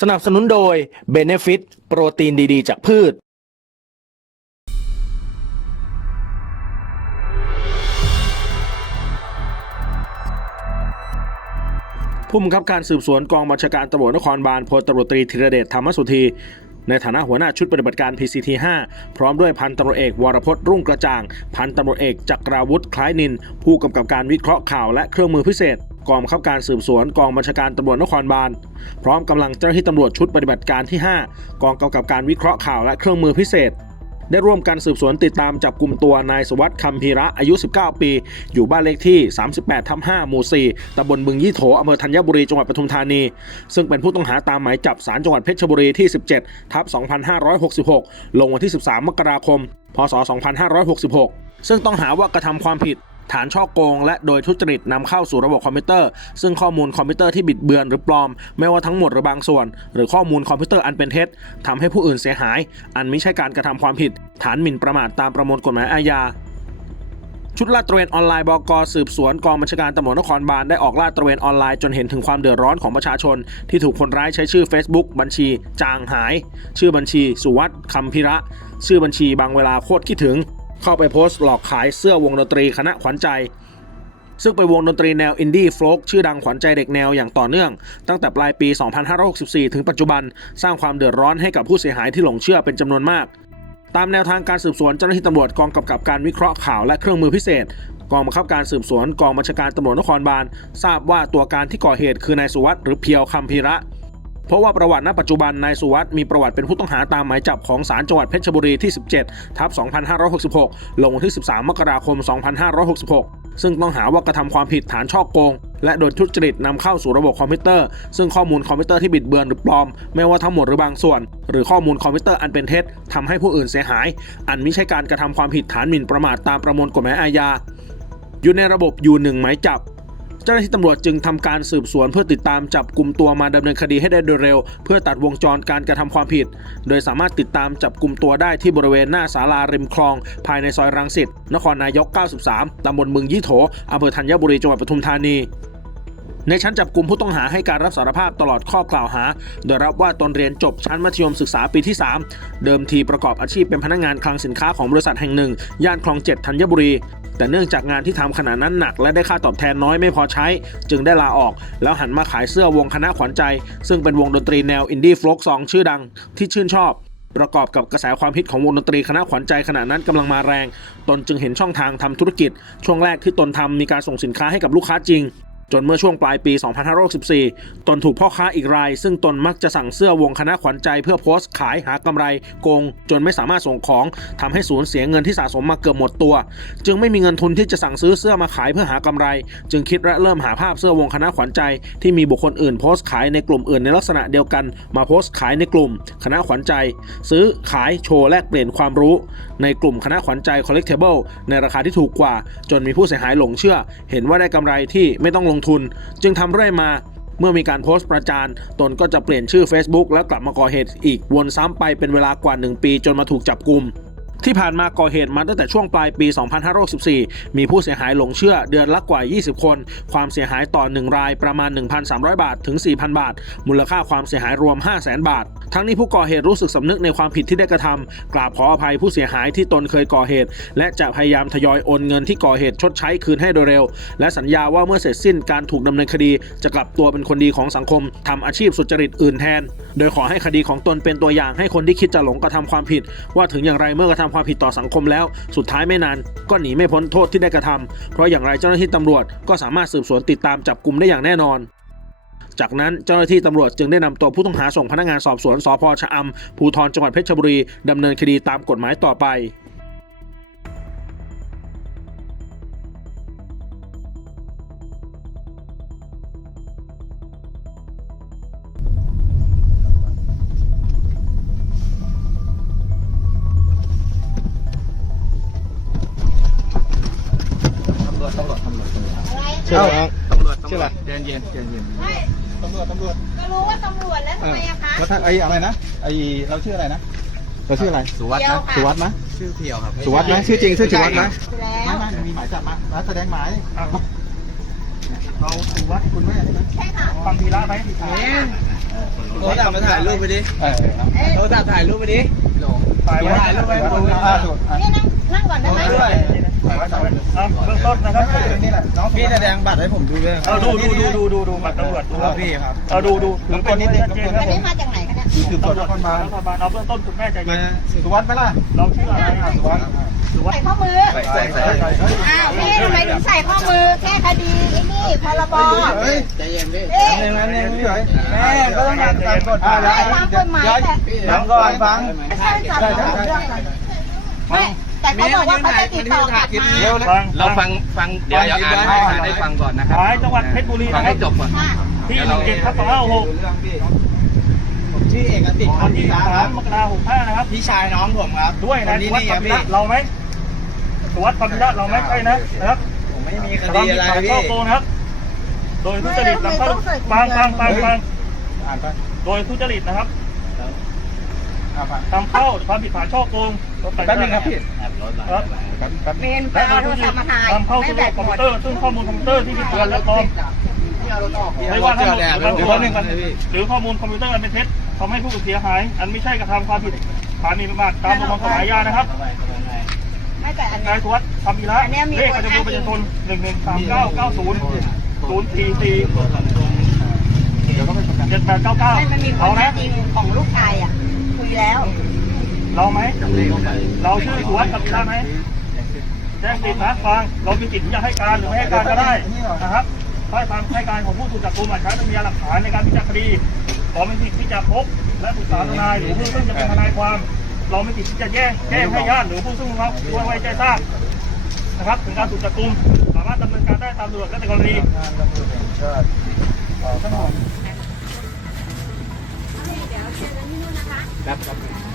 สนับสนุนโดย Benefit โปรตีนดีๆ จากพืช ผู้บังคับการสืบสวนกองบัญชาการตำรวจนครบาลพลตำรวจตรีธีรเดชธรรมสุธี ในฐานะหัวหน้าชุดปฏิบัติการ PCT 5พร้อมด้วยพันตำรวจเอกวรพจน์รุ่งกระจ่าง พันตำรวจเอกจักราวุฒิคล้ายนิน ผู้กำกับการวิเคราะห์ข่าวและเครื่องมือพิเศษกองบังคับการสืบสวนกองบัญชาการตำรวจนครบาล พร้อมกำลังเจ้าหน้าที่ตำรวจชุดปฏิบัติการที่ 5 กองกำกับการวิเคราะห์ข่าวและเครื่องมือพิเศษ ได้ร่วมกันสืบสวนติดตามจับกลุ่มตัวนายสวัสดิ์คำพีระอายุ 19 ปี อยู่บ้านเลขที่ 38ทับ5หมู่ 4ตำบลบึงยี่โถอำเภอธัญบุรี จังหวัดปทุมธานี ซึ่งเป็นผู้ต้องหาตามหมายจับศาลจังหวัดเพชรบุรีที่ 17ทับ2566 ลงวันที่ 13 มกราคม พศ 2566 ซึ่งต้องหาว่ากระทำความผิด ฐานช่อโกง และโดยทุจริตนำเข้าสู่ระบบคอมพิวเตอร์ ซึ่งข้อมูลคอมพิวเตอร์ที่บิดเบือนหรือปลอม ไม่ว่าทั้งหมดหรือบางส่วน หรือข้อมูลคอมพิวเตอร์อันเป็นเท็จทำให้ผู้อื่นเสียหาย อันไม่ใช่การกระทำความผิด ฐานหมิ่นประมาทตามประมวลกฎหมายอาญาชุดลาดตระเวนออนไลน์บกสืบสวนกองบัญชาการตำรวจนครบาลได้ออกลาดตระเวนออนไลน์จนเห็นถึงความเดือดร้อนของประชาชน ที่ถูกคนร้ายใช้ชื่อ Facebook บัญชี จางหาย ชื่อบัญชี สุวัสด์คำพิระ ชื่อบัญชีบางเวลาโคตรคิดถึง เข้าไปโพสต์หลอกขายเสื้อวงดนตรีคณะขวัญใจ ซึ่งเป็นวงดนตรีแนวอินดี้โฟล์กชื่อดังขวัญใจเด็กแนวอย่างต่อเนื่อง ตั้งแต่ปลายปี 2564 ถึงปัจจุบัน สร้างความเดือดร้อนให้กับผู้เสียหายที่หลงเชื่อเป็นจำนวนมาก ตามแนวทางการสืบสวนเจ้าหน้าที่ตำรวจกองกำกับการวิเคราะห์ข่าวและเครื่องมือพิเศษกองบังคับการสืบสวนกองบัญชาการตำรวจนครบาลทราบว่าตัวการที่ก่อเหตุคือนายสุวัสด์หรือเพียวคำพีระ เพราะว่าประวัติณปัจจุบันนายสุวัสด์มีประวัติเป็นผู้ต้องหาตามหมายจับของศาลจังหวัดเพชรบุรีที่ 17ทับ2566 ลงวันที่ 13 มกราคม 2566 ซึ่งต้องหาว่ากระทำความผิดฐานช่อโกง และโดยทุจริตนำเข้าสู่ระบบคอมพิวเตอร์ ซึ่งข้อมูลคอมพิวเตอร์ที่บิดเบือนหรือปลอม ไม่ว่าทั้งหมดหรือบางส่วน หรือข้อมูลคอมพิวเตอร์อันเป็นเท็จทำให้ผู้อื่นเสียหาย อันไม่ใช่การกระทำความผิดฐานหมิ่นประมาทตามประมวลกฎหมายอาญาอยู่ในระบบอยู่หนึ่งหมายจับ เจ้าหน้าที่ตำรวจจึงทำการสืบสวนเพื่อติดตามจับกลุ่มตัวมาดำเนินคดีให้ได้โดยเร็ว เพื่อตัดวงจรการกระทำความผิด โดยสามารถติดตามจับกลุ่มตัวได้ที่บริเวณหน้าศาลาริมคลอง ภายในซอยรังสิตนครนายก 93 ตำบลเมืองยี่โถอำเภอธัญบุรีจังหวัดปทุมธานี ในชั้นจับกลุ่มผู้ต้องหาให้การรับสารภาพตลอดข้อกล่าวหา โดยรับว่าตนเรียนจบชั้นมัธยมศึกษาปีที่ 3 เดิมทีประกอบอาชีพเป็นพนักงานคลังสินค้าของบริษัทแห่งหนึ่ง ย่านคลองเจ็ดธัญบุรี แต่เนื่องจากงานที่ทำขณะนั้นหนัก และได้ค่าตอบแทนน้อยไม่พอใช้ จึงได้ลาออก แล้วหันมาขายเสื้อวงคณะขวัญใจ ซึ่งเป็นวงดนตรีแนวอินดี้โฟล์กซองชื่อดังที่ชื่นชอบประกอบกับกระแสความฮิตของวงดนตรีคณะขวัญใจขณะนั้นกำลังมาแรง ตนจึงเห็นช่องทางทำธุรกิจ ช่วงแรกที่ตนทำมีการส่งสินค้าให้กับลูกค้าจริง จนเมื่อช่วงปลายปี 2564 ตนถูกพ่อค้าอีกราย ซึ่งตนมักจะสั่งเสื้อวงคณะขวัญใจเพื่อโพสต์ขายหากำไรโกง จนไม่สามารถส่งของทำให้สูญเสียเงินที่สะสมมาเกือบหมดตัว จึงไม่มีเงินทุนที่จะสั่งซื้อเสื้อมาขายเพื่อหากำไร จึงคิดและเริ่มหาภาพเสื้อวงคณะขวัญใจ ที่มีบุคคลอื่นโพสต์ขายในกลุ่มอื่นในลักษณะเดียวกัน มาโพสต์ขายในกลุ่ม คณะขวัญใจ ซื้อขายโชว์แลกเปลี่ยนความรู้ ในกลุ่มคณะขวัญใจ collectible ในราคาที่ถูกกว่า จนมีผู้เสียหายหลงเชื่อ เห็นว่าได้กำไรที่ไม่ต้องลงทุน จึงทำเรื่อยมา เมื่อมีการโพสต์ประจานตนก็จะเปลี่ยนชื่อ Facebook แล้วกลับมาก่อเหตุอีกวนซ้ำไปเป็นเวลากว่า 1 ปีจนมาถูกจับกลุ่มที่ผ่านมาก่อเหตุมาตั้งแต่ช่วงปลายปี 2564 มีผู้เสียหายหลงเชื่อเดือนละกว่า 20 คน ความเสียหายต่อ 1 รายประมาณ 1,300 บาท ถึง 4,000 บาท มูลค่าความเสียหายรวม 500,000 บาท ทั้งนี้ผู้ก่อเหตุรู้สึกสำนึกในความผิดที่ได้กระทำกราบขออภัยผู้เสียหายที่ตนเคยก่อเหตุ และจะพยายามทยอยโอนเงินที่ก่อเหตุชดใช้คืนให้โดยเร็ว และสัญญาว่าเมื่อเสร็จสิ้นการถูกดำเนินคดี จะกลับตัวเป็นคนดีของสังคมทำอาชีพสุจริตอื่นแทน โดยขอให้คดีของตนเป็นตัวอย่างให้คนที่คิดจะหลงกระทำความผิด ว่าถึงอย่างไรเมื่อกระทำความผิดต่อสังคมแล้ว สุดท้ายไม่นานก็หนีไม่พ้นโทษที่ได้กระทำเพราะอย่างไรเจ้าหน้าที่ตำรวจก็สามารถสืบสวนติดตามจับกลุ่มได้อย่างแน่นอน จากนั้นเจ้าหน้าที่ตำรวจจึงได้นำตัวผู้ต้องหาส่งพนักงานสอบสวนสพชะอำภูธรจังหวัดเพชรบุรีดำเนินคดีตามกฎหมายต่อไปตำรวจตำรวจตำรวจชื่ออะไรตำรวจชื่ออะไรเย็นเย็นเย็นเย็นไม่ ตำรวจตำรวจก็รู้ว่าตำรวจแล้วทำไมอะคะแล้วท่านไอ้อะไรนะไอ้เราชื่ออะไรนะเราชื่ออะไรสุวัสด์เดียวนะค่ะสุวัสด์นะชื่อเพียวครับสุวัสด์นะชื่อจริงชื่อสุวัสด์นะแล้ไม่วไม่มีหมายจับมาแล้วแสดงหมายเราสุวัสด์คุณแม่ใช่ไหมใช่ค่ะฟังทีละไหมเอ๊ะโทรศัพท์มาถ่ายรูปไปดิเออโทรศัพท์ถ่ายรูปไปดิถ่ายถ่ายรูปไปให้ดูอ่าถูกอะนี่นั่งนั่งก่อนได้ไหม ด้วยถ่ายไว้ถ่ายไว้เบื้องต้นนะครับนี่แหละน้องพี่แสดงบัตรให้ผมดูด้วยเอาดูดูดูดูดูดูบัตรตำรวจดูครับพี่ครับเอาดูดูถือเป็นนิดนึงครับอันนี้มาจากไหนคะเนี่ยสืบสวนนครบาลรัฐบาลเอาเบื้องต้นคุณแม่ใจเย็มานสุวัสดิ์ไหมล่ะเราชื่ออะไรสุวัสดิ์ใส่ข้อมือใส่ใส่ใส่อ้าวพี่ทำไมถึงใส่ข้อมือแค่คดีไอ้นี่พรบเฮ้ยใจเย็นพี่เอ๊ะนึงนั้นนึงพี่เฉยแม่ก็ต้องการตามกฎหมายไม่ตามกฎหมายแต่ฟังก่อนฟังไม่ใช่จับเรื่องอะไรไม่ แต่เขาบอกว่าเขาจะติดต่อกลับมาเร็วเลย ฟังเราฟังฟังเดี๋ยวเดี๋ยวอ่านให้อ่านให้ฟังก่อนนะครับหมายจังหวัดเพชรบุรีฟังนะครัให้บจบก่อน ค่ะที่หนึ่งเจ็ดทับสองห้าหกเรื่องพี่ผมชื่อเอกติควัรันบที่พี่สาสามมกราคมหกห้านะครับ พี่ชายน้องผมครับด้วยนะนี่สุวัสนี่ดิ์ครับพิพี่รัตเราไหมสุวัสดิ์พิรัตเราไหมใช่นะนะครับผมไม่มีคกระดีทำผิดอะไรฐานพี่ช่อโกงนะครับ โดยทุจริตนำเข้าฟังฟังฟังฟังอ่านไปโดยทุจริตนะครับอ่าไปนำเข้าความผิดฐานช่อโกง แป๊บนึงครับพี่ครับแป๊บแป๊บเมนไปเอาโทรศัพท์มาถ่ายนำเข้าไม่สู่แบระบบตคอมหมพิวดเตอร์ซึ่งข้อมูลคอมพิวเตอร์ที่มีเตือนและปลอมไม่ว่าเจทั้งอแดดหมดเดี๋ยวหนึรืงอก่อนนะพี่หรือข้อมูลคอมพิวเตอร์อันเป็นเท็จทำให้ผู้อื่นเสียหาย อันไม่ใช่กระทำความผิดฐานหมิ่นประมาทตามประมวลกฎหมายอาญานะครับไม่แต่อันนานี้ยสุวัสดิ์คำพีระอันเนี้ยมีเลขประจำตัวประชาชนหนึ่งหนึ่งสามเก้าเก้าศูนย์ศูนย์สี่สี่เดี๋ยวก็ไปประกันเจ็ดแปดเก้าเก้าไม่มันมีคเรานนะจริงของลูกชายอะคุยแล้ว เราไหมเราชื่อสุวัสดิ์คำพีระไหมแจ้งสิทธินะฟังเรามีสิทธิ์จะให้การหรือไม่ให้การก็ได้นะครับถ้าตามให้การของผู้ถูกจับกุมอาจใช้เป็นพยานหลักฐานในการพิจารณาคดีขอมีสิทธิ์ที่จะพบและปรึกษาทนายหรือผู้ซึ่งจะเป็นทนายความ เราไม่ติดที่จะแจ้งแจ้งให้ญาติหรือผู้ซึ่งเราด้วยไว้ใจทราบนะครับถึงการถูกจับกุมสามารถดำเนินการได้ตามสะดวกและแต่กรณีงานตำรวจแห่งชาติอ่าทั้งหมดครับครับ